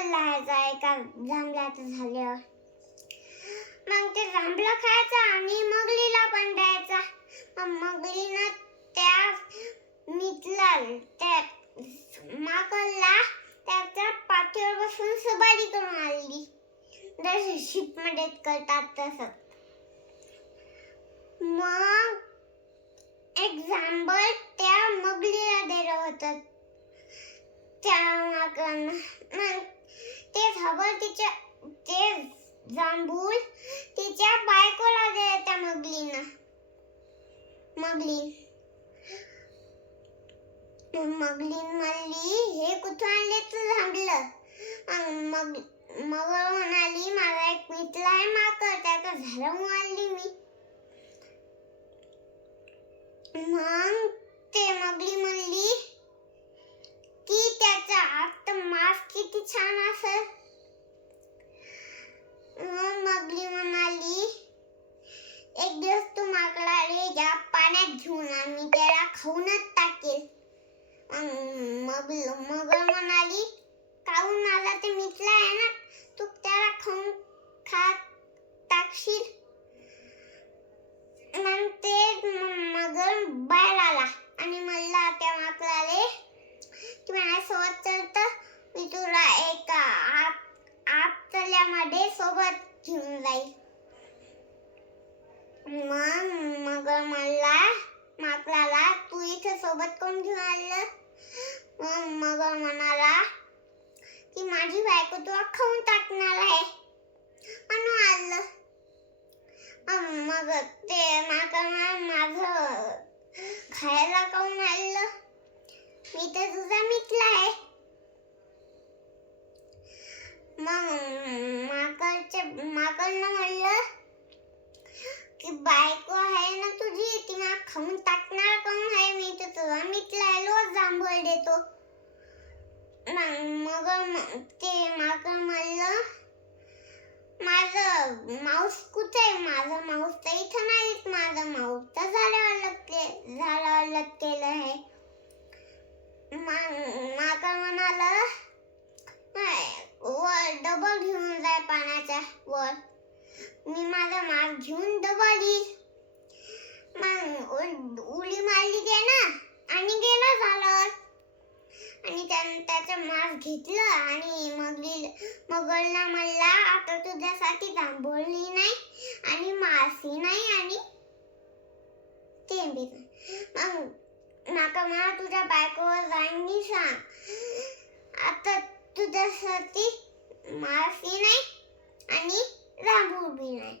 पडला ह्याचा एका जांभळाचा झाल्यावर. मग ते जांभळं खायचं आणि मगलीला पण द्यायचा. मग मगलीनं त्या मिथला त्या माकलला त्याच्या पाठीवर बसून सुपारी करून आली जसे शिपमध्ये करतात तसं. मग एक जांभळ त्या तिच्या ते जांभूळ तिच्या बायकोला दिलं त्या मगलीनं. मगली मगलीन म्हणली हे कुठं आणले तू झांबलं मग मग म्हणाली माझा एक मित्र आहे माकड त्याचं झालं आणली मी. मग ते मगली म्हणली की त्याचा आत मास किती छान असेल मग मगली म्हणाली एक दिवस तू माकडाला या पाण्यात घेऊन आण मी त्याला खाऊनच टाकेल. मग मगर म्हणाली काऊन आला ते मिथला आहे ना? तू त्याला खाऊन खा टाकशील? मग ते मगर बाहेर आला आणि म्हणला त्या माकडाले की माझ्यासोबत चलतं मी तुला एका आत आतल्यामध्ये सोबत घेऊन जाईल. सोबत कोण घेऊन आलं? मग म्हणाला की माझी बायको तुला खाऊन टाकणार आहे. म्हणून आलं. मग ते माका माझं खायला काऊन आणलं? मी तर तुझा मित्र आहे. मग माकडच्या माकडनं म्हणलं की बाय आहे ना तुझी ती मला खाऊन टाकणार काऊन आहे मी तर तुझा मित्र आहे देतो. मग ते माकड म्हणलं माझं माऊस कुठे आहे? माझं माऊस तर इथं नाही माझं माऊस तर झाडावर लटके झाडावर लटकेलं आहे. माकड म्हणाला वर डबल घेऊन जाय पाण्याच्या वर. मी माझा मास घेऊन डबल येईल मग उ- उडी मारली त्यानं आणि गेला झाडावर आणि त्यानं त्याचं मास घेतलं आणि मगली मगलना म्हणला आता तुझ्यासाठी जांभोळली नाही आणि मासी नाही आणि तेंबी नाही. मग माका मला तुझ्या बायकोवर जाईन सांग. आता तुझ्यासाठी मासी नाही आणि जांभूळ बी नाही.